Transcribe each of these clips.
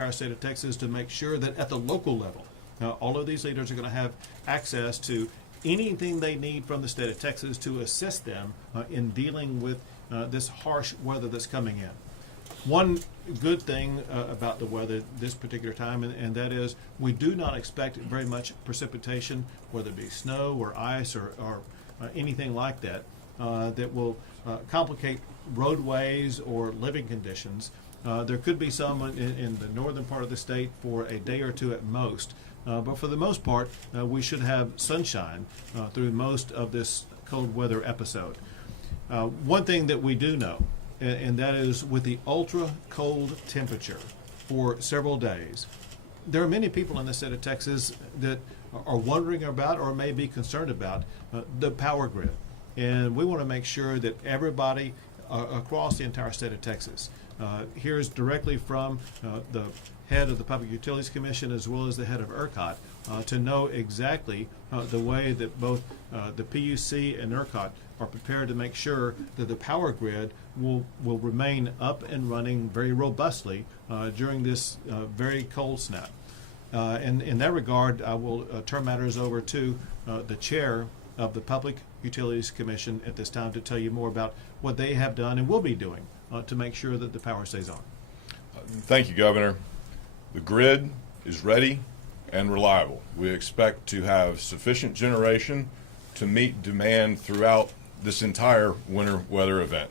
entire state of Texas to make sure that at the local level, all of these leaders are going to have access to anything they need from the state of Texas to assist them in dealing with this harsh weather that's coming in. One good thing about the weather this particular time, and that is we do not expect very much precipitation, whether it be snow or ice or anything like that, that will complicate roadways or living conditions. There could be some in the northern part of the state for a day or two at most, but for the most part, we should have sunshine through most of this cold weather episode. One thing that we do know, and that is with the ultra cold temperature for several days, there are many people in the state of Texas that are wondering about or may be concerned about the power grid. And we want to make sure that everybody across the entire state of Texas hears directly from the head of the Public Utilities Commission as well as the head of ERCOT to know exactly the way that both the PUC and ERCOT are prepared to make sure that the power grid will remain up and running very robustly during this very cold snap. And in that regard, I will turn matters over to the chair of the Public Utilities Commission at this time to tell you more about what they have done and will be doing to make sure that the power stays on. Thank you, Governor. The grid is ready and reliable. We expect to have sufficient generation to meet demand throughout this entire winter weather event.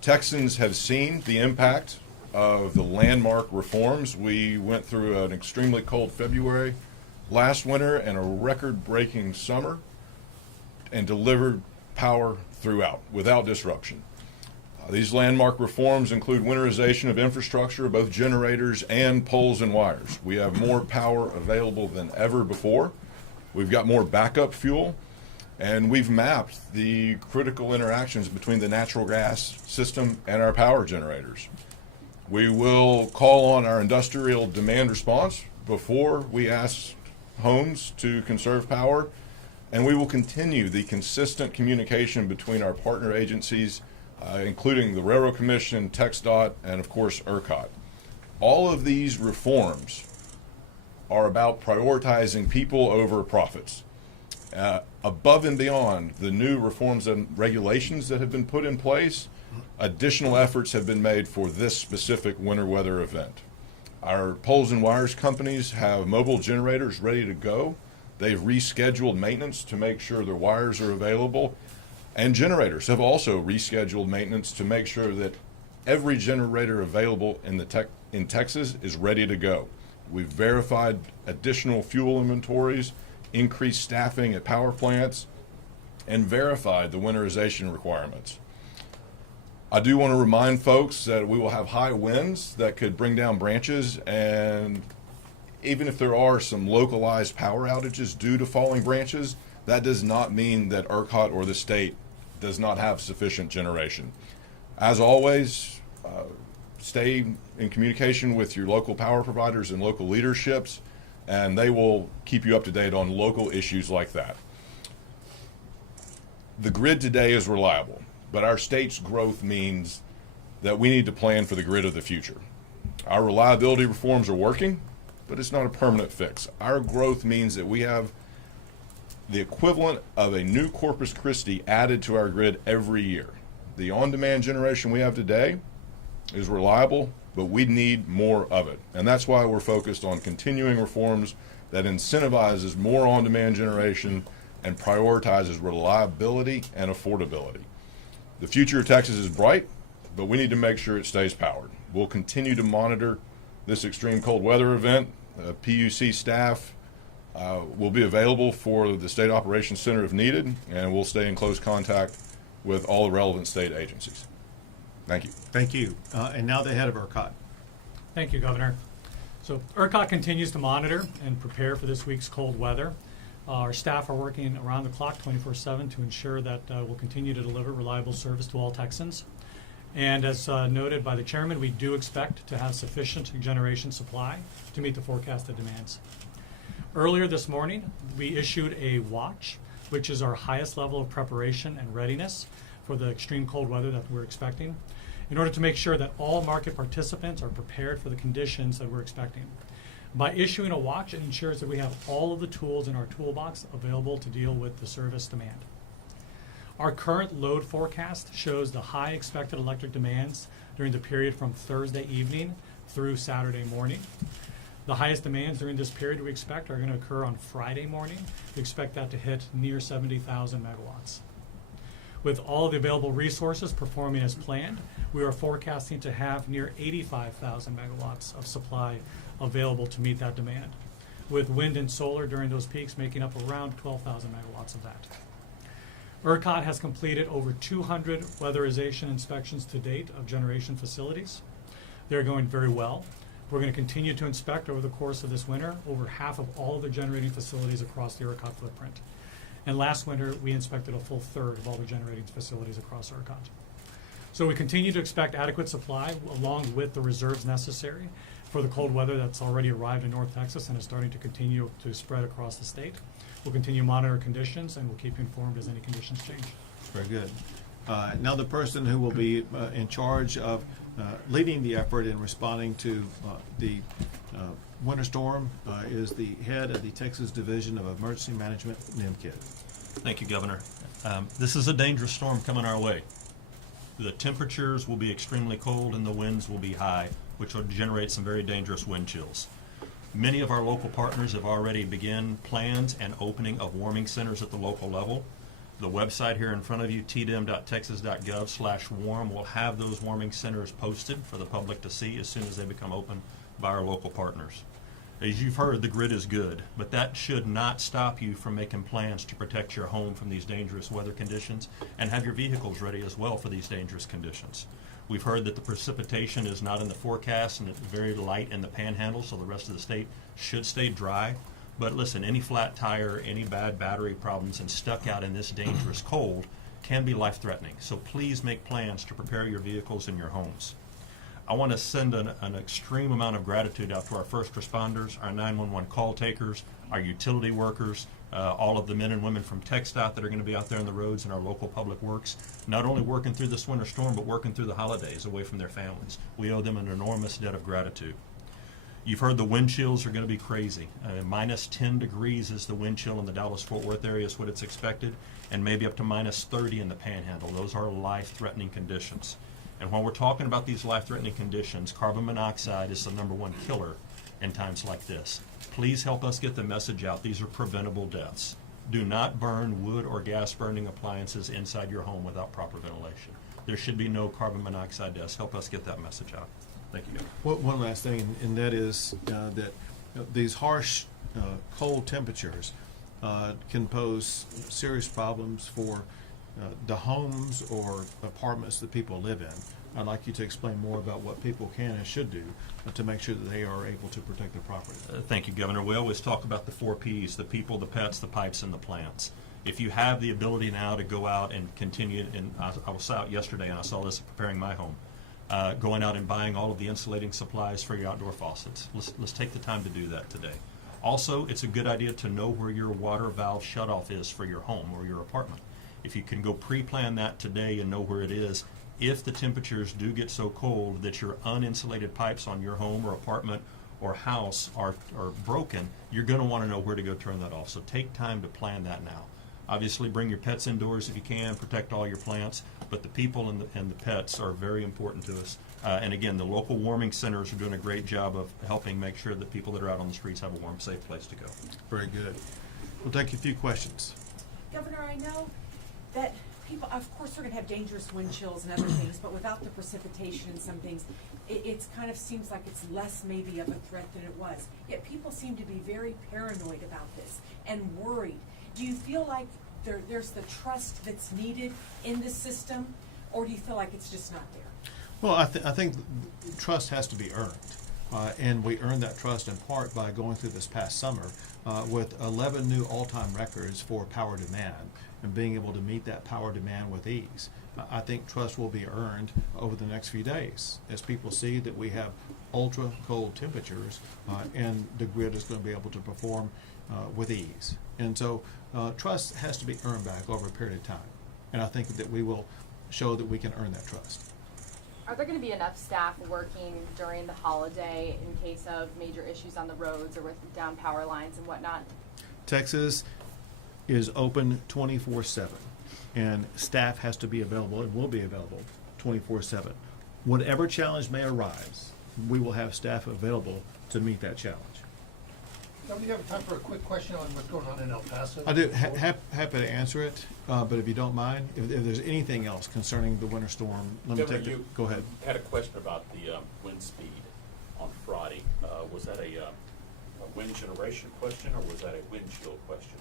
Texans have seen the impact of the landmark reforms. We went through an extremely cold February last winter and a record-breaking summer and delivered power throughout without disruption. These landmark reforms include winterization of infrastructure, both generators and poles and wires. We have more power available than ever before. We've got more backup fuel, and we've mapped the critical interactions between the natural gas system and our power generators. We will call on our industrial demand response before we ask homes to conserve power, and we will continue the consistent communication between our partner agencies, including the Railroad Commission, TxDOT, and of course ERCOT. All of these reforms are about prioritizing people over profits. Above and beyond the new reforms and regulations that have been put in place, additional efforts have been made for this specific winter weather event. Our poles and wires companies have mobile generators ready to go. They've rescheduled maintenance to make sure their wires are available. And generators have also rescheduled maintenance to make sure that every generator available in Texas is ready to go. We've verified additional fuel inventories, increased staffing at power plants, and verified the winterization requirements. I do want to remind folks that we will have high winds that could bring down branches, and even if there are some localized power outages due to falling branches, that does not mean that ERCOT or the state does not have sufficient generation. As always, stay in communication with your local power providers and local leaderships, and they will keep you up to date on local issues like that. The grid today is reliable, but our state's growth means that we need to plan for the grid of the future. Our reliability reforms are working, but it's not a permanent fix. Our growth means that we have the equivalent of a new Corpus Christi added to our grid every year. The on-demand generation we have today is reliable, but we need more of it. And that's why we're focused on continuing reforms that incentivizes more on-demand generation and prioritizes reliability and affordability. The future of Texas is bright, but we need to make sure it stays powered. We'll continue to monitor this extreme cold weather event. PUC staff will be available for the State Operations Center if needed, and we'll stay in close contact with all the relevant state agencies. Thank you. Thank you. And now the head of ERCOT. Thank you, Governor. So ERCOT continues to monitor and prepare for this week's cold weather. Our staff are working around the clock 24/7 to ensure that we'll continue to deliver reliable service to all Texans. And as noted by the chairman, we do expect to have sufficient generation supply to meet the forecasted demands. Earlier this morning, we issued a watch, which is our highest level of preparation and readiness for the extreme cold weather that we're expecting. in order to make sure that all market participants are prepared for the conditions that we're expecting. By issuing a watch, it ensures that we have all of the tools in our toolbox available to deal with the service demand. Our current load forecast shows the high expected electric demands during the period from Thursday evening through Saturday morning. The highest demands during this period we expect are going to occur on Friday morning. We expect that to hit near 70,000 megawatts. With all the available resources performing as planned, we are forecasting to have near 85,000 megawatts of supply available to meet that demand, with wind and solar during those peaks making up around 12,000 megawatts of that. ERCOT has completed over 200 weatherization inspections to date of generation facilities. They're going very well. We're going to continue to inspect over the course of this winter over half of all of the generating facilities across the ERCOT footprint. And last winter, we inspected a full third of all the generating facilities across ERCOT. So we continue to expect adequate supply along with the reserves necessary for the cold weather that's already arrived in North Texas and is starting to continue to spread across the state. We'll continue to monitor conditions and we'll keep you informed as any conditions change. Very good. Now the person who will be in charge of leading the effort in responding to the winter storm is the head of the Texas Division of Emergency Management, NIMKID. Thank you, Governor. This is a dangerous storm coming our way. The temperatures will be extremely cold and the winds will be high, which will generate some very dangerous wind chills. Many of our local partners have already begun plans and opening of warming centers at the local level. The website here in front of you, tdem.texas.gov/warm, will have those warming centers posted for the public to see as soon as they become open by our local partners. As you've heard, the grid is good, but that should not stop you from making plans to protect your home from these dangerous weather conditions and have your vehicles ready as well for these dangerous conditions. We've heard that the precipitation is not in the forecast and it's very light in the panhandle, so the rest of the state should stay dry. But listen, any flat tire, any bad battery problems and stuck out in this dangerous cold can be life-threatening. So please make plans to prepare your vehicles and your homes. I want to send an extreme amount of gratitude out to our first responders, our 911 call takers, our utility workers, all of the men and women from TxDOT that are going to be out there on the roads and our local public works, not only working through this winter storm, but working through the holidays away from their families. We owe them an enormous debt of gratitude. You've heard the wind chills are going to be crazy. Minus 10 degrees is the wind chill in the Dallas-Fort Worth area is what it's expected, and maybe up to minus 30 in the Panhandle. Those are life-threatening conditions. And when we're talking about these life-threatening conditions, carbon monoxide is the #1 killer in times like this. Please help us get the message out. These are preventable deaths. Do not burn wood or gas-burning appliances inside your home without proper ventilation. There should be no carbon monoxide deaths. Help us get that message out. Thank you, Governor. One last thing, and that is that these harsh, cold temperatures can pose serious problems for the homes or apartments that people live in. I'd like you to explain more about what people can and should do to make sure that they are able to protect their property. Thank you, Governor. We always talk about the 4 Ps, the people, the pets, the pipes, and the plants. If you have the ability now to go out and continue, and I was out yesterday and I saw this preparing my home, going out and buying all of the insulating supplies for your outdoor faucets. Let's take the time to do that today. Also, it's a good idea to know where your water valve shutoff is for your home or your apartment. If you can go pre-plan that today and know where it is, if the temperatures do get so cold that your uninsulated pipes on your home or apartment or house are broken, you're going to want to know where to go turn that off. So take time to plan that now. Obviously, bring your pets indoors if you can, protect all your plants, but the people and the pets are very important to us. And again, the local warming centers are doing a great job of helping make sure that people that are out on the streets have a warm, safe place to go. Very good. We'll take a few questions. Governor, I know that people, of course, are going to have dangerous wind chills and other things, but without the precipitation and some things, it kind of seems like it's less maybe of a threat than it was. Yet people seem to be very paranoid about this and worried. Do you feel like there's the trust that's needed in the system, or do you feel like it's just not there? Well, I think trust has to be earned. And we earned that trust in part by going through this past summer with 11 new all-time records for power demand and being able to meet that power demand with ease. I think trust will be earned over the next few days as people see that we have ultra cold temperatures and the grid is going to be able to perform with ease. And so trust has to be earned back over a period of time. And I think that we will show that we can earn that trust. Are there going to be enough staff working during the holiday in case of major issues on the roads or with down power lines and whatnot? Texas is open 24/7, and staff has to be available and will be available 24/7. Whatever challenge may arise, we will have staff available to meet that challenge. Now, we have time for a quick question on what's going on in El Paso. I do happy to answer it, but if you don't mind, if there's anything else concerning the winter storm, let me Governor, take it. you Go ahead. had a question about the wind speed on Friday. Was that a wind generation question, or was that a wind chill question?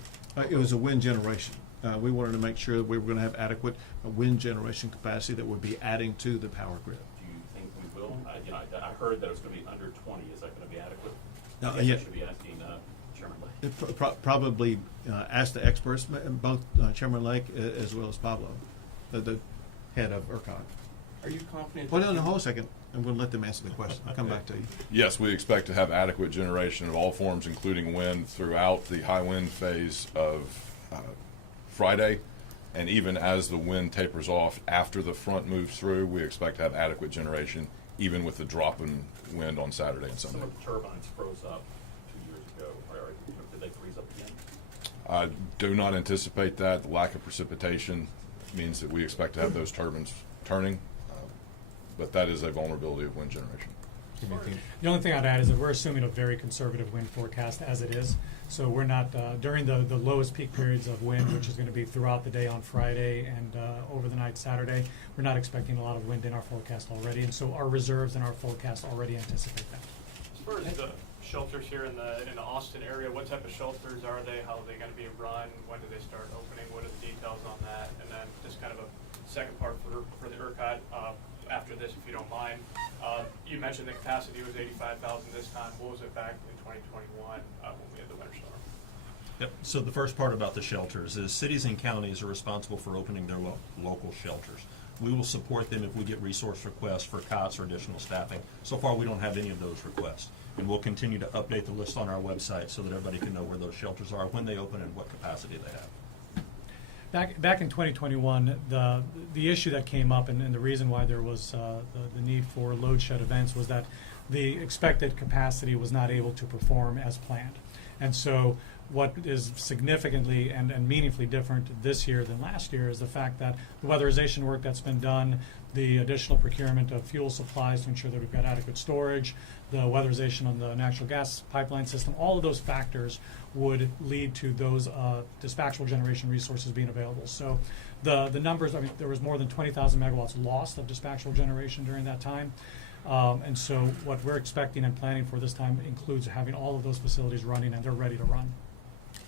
It was a wind generation. We wanted to make sure that we were going to have adequate wind generation capacity that would be adding to the power grid. Do you think we will? I heard that it was going to be under 20. Is that going to be adequate? No, I guess yeah. I should be asking Chairman Lake. Probably ask the experts, both Chairman Lake as well as Pablo, the head of ERCOT. Are you confident? Well, no, hold a second. I'm going to let them answer the question. I'll come back to you. Yes, we expect to have adequate generation of all forms, including wind, throughout the high wind phase of Friday. And even as the wind tapers off after the front moves through, we expect to have adequate generation, even with the drop in wind on Saturday and Sunday. Some of the turbines froze up 2 years ago. Did they freeze up again? I do not anticipate that. The lack of precipitation means that we expect to have those turbines turning, but that is a vulnerability of wind generation. The only thing I'd add is that we're assuming a very conservative wind forecast as it is. So we're not, during the lowest peak periods of wind, which is going to be throughout the day on Friday and over the night Saturday, we're not expecting a lot of wind in our forecast already. And so our reserves in our forecast already anticipate that. As far as the shelters here in the Austin area, what type of shelters are they? How are they going to be run? When do they start opening? What are the details on that? And then just kind of a second part for the ERCOT after this, if you don't mind. You mentioned the capacity was 85,000 this time. What was it back in 2021 when we had the winter storm? Yep. So the first part about the shelters is cities and counties are responsible for opening their local shelters. We will support them if we get resource requests for cots or additional staffing. So far, we don't have any of those requests. And we'll continue to update the list on our website so that everybody can know where those shelters are, when they open, and what capacity they have. Back in 2021, the issue that came up and the reason why there was the need for load shed events was that the expected capacity was not able to perform as planned. And so what is significantly and meaningfully different this year than last year is the fact that the weatherization work that's been done, the additional procurement of fuel supplies to ensure that we've got adequate storage, the weatherization on the natural gas pipeline system, all of those factors would lead to those dispatchable generation resources being available. So the numbers, I mean, there was more than 20,000 megawatts lost of dispatchable generation during that time. And so what we're expecting and planning for this time includes having all of those facilities running and they're ready to run.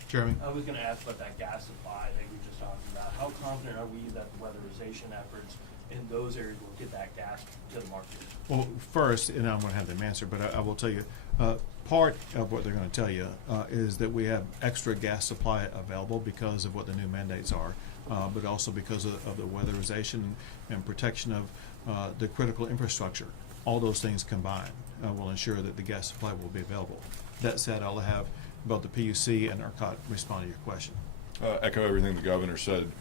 Jeremy? I was going to ask about that gas supply that you were just talking about. How confident are we that the weatherization efforts in those areas will get that gas to the market? Well, first, and I'm going to have them answer, but I will tell you, part of what they're going to tell you is that we have extra gas supply available because of what the new mandates are, but also because of the weatherization and protection of the critical infrastructure. All those things combined will ensure that the gas supply will be available. That said, I'll have both the PUC and ERCOT respond to your question. Echo everything the governor said.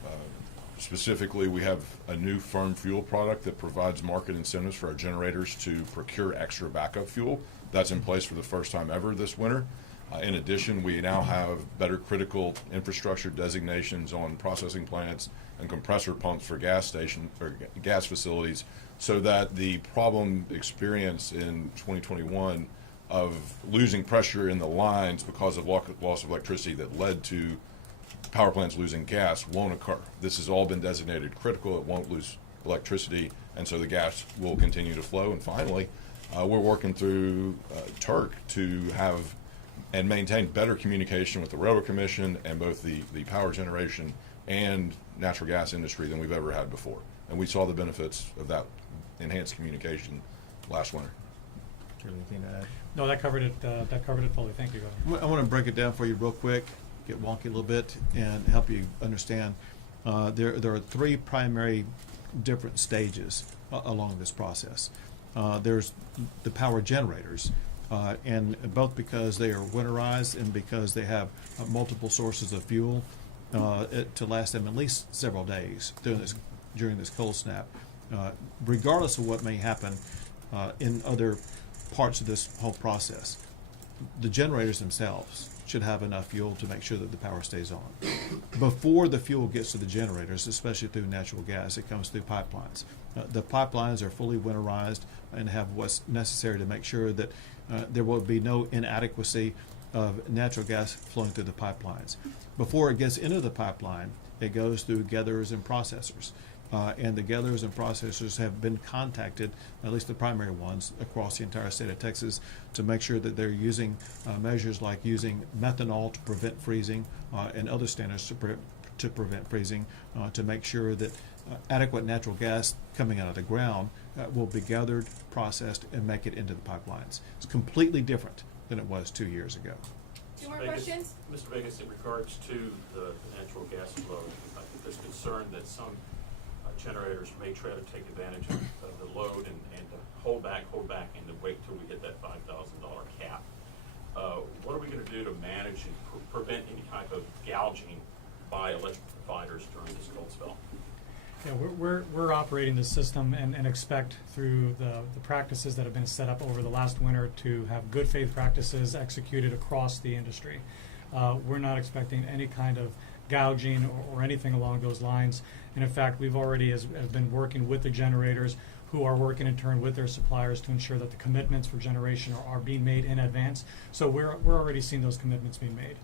Specifically, we have a new firm fuel product that provides market incentives for our generators to procure extra backup fuel. That's in place for the first time ever this winter. In addition, we now have better critical infrastructure designations on processing plants and compressor pumps for gas station or gas facilities, so that the problem experienced in 2021 of losing pressure in the lines because of loss of electricity that led to power plants losing gas won't occur. This has all been designated critical. It won't lose electricity, and so the gas will continue to flow. And finally, we're working through Turk to have and maintain better communication with the Railroad Commission and both the power generation and natural gas industry than we've ever had before. And we saw the benefits of that enhanced communication last winter. Do you have anything to add? No, that covered it fully. Thank you, Governor. I want to break it down for you real quick, get wonky a little bit, and help you understand. There are three primary different stages along this process. There's the power generators, and both because they are winterized and because they have multiple sources of fuel to last them at least several days during this cold snap. regardless of what may happen in other parts of this whole process, the generators themselves should have enough fuel to make sure that the power stays on. Before the fuel gets to the generators, especially through natural gas, it comes through pipelines. The pipelines are fully winterized and have what's necessary to make sure that there will be no inadequacy of natural gas flowing through the pipelines. Before it gets into the pipeline, it goes through gatherers and processors. And the gatherers and processors have been contacted, at least the primary ones, across the entire state of Texas to make sure that they're using measures like using methanol to prevent freezing and other standards to prevent freezing to make sure that adequate natural gas coming out of the ground will be gathered, processed, and make it into the pipelines. It's completely different than it was 2 years ago. Two more Vegas- questions? Mr. Vegas, in regards to the natural gas flow, I think there's concern that some generators may try to take advantage of the load and to hold back, and to wait till we hit that $5,000 cap. What are we going to do to manage and prevent any type of gouging by electric providers during this cold spell? Yeah, we're operating the system and expect through the practices that have been set up over the last winter to have good faith practices executed across the industry. We're not expecting any kind of gouging or anything along those lines. And in fact, we've already has been working with the generators who are working in turn with their suppliers to ensure that the commitments for generation are being made in advance. So we're already seeing those commitments being made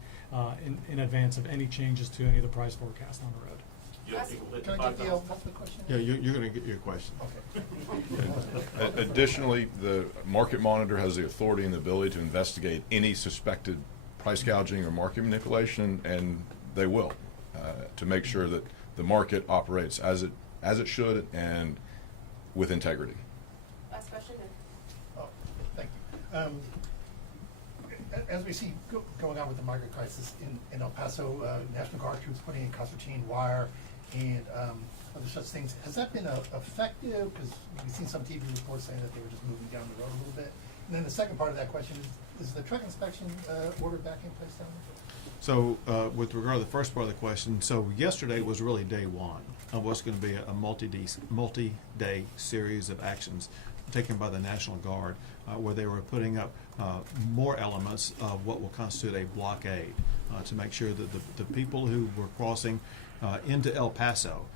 in advance of any changes to any of the price forecast on the road. You have people hit Can I get the 5,000? ultimate question? Yeah, you're going to get your question. Okay. Additionally, the market monitor has the authority and the ability to investigate any suspected price gouging or market manipulation, and they will, to make sure that the market operates as it should and with integrity. Last question. Oh, thank you. As we see going on with the migrant crisis in El Paso, National Guard troops putting in concertina wire and other such things, has that been effective? Because we've seen some TV reports saying that they were just moving down the road a little bit. And then the second part of that question is the truck inspection order back in place down there? So with regard to the first part of the question, so yesterday was really day one of what's going to be a multi-day series of actions taken by the National Guard, where they were putting up more elements of what will constitute a blockade to make sure that the people who were crossing into El Paso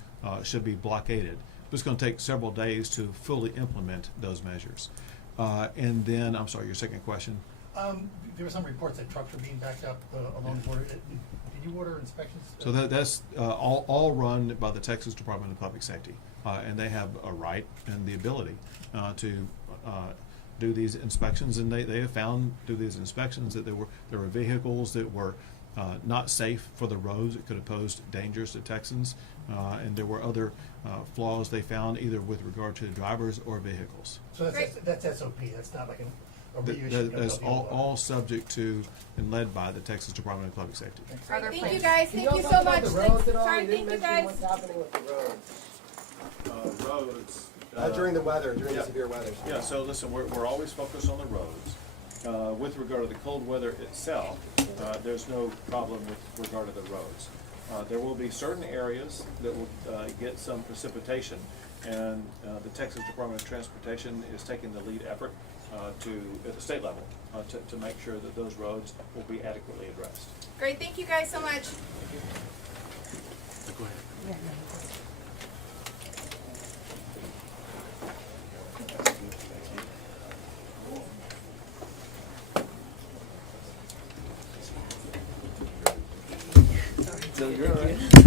should be blockaded. It's going to take several days to fully implement those measures. And then, I'm sorry, your second question? There were some reports that trucks were being backed up along the border. Did you order inspections? So that's all run by the Texas Department of Public Safety, and they have a right and the ability to do these inspections. And they have found through these inspections that there were vehicles that were not safe for the roads. It could have posed dangers to Texans, and there were other flaws they found either with regard to drivers or vehicles. So that's SOP. That's not like a reissue. That's all subject to and led by the Texas Department of Public Safety. All right, thank you plans? guys. Can Thank you y'all so talk about much. the roads at all? Sorry, You didn't thank you mention guys. what's happening with the roads. Roads. During the weather, during yeah. the severe weather. Yeah, so listen, we're always focused on the roads. With regard to the cold weather itself, there's no problem with regard to the roads. There will be certain areas that will get some precipitation, and the Texas Department of Transportation is taking the lead effort at the state level to make sure that those roads will be adequately addressed. Great, thank you guys so much. Go ahead. So you're all right.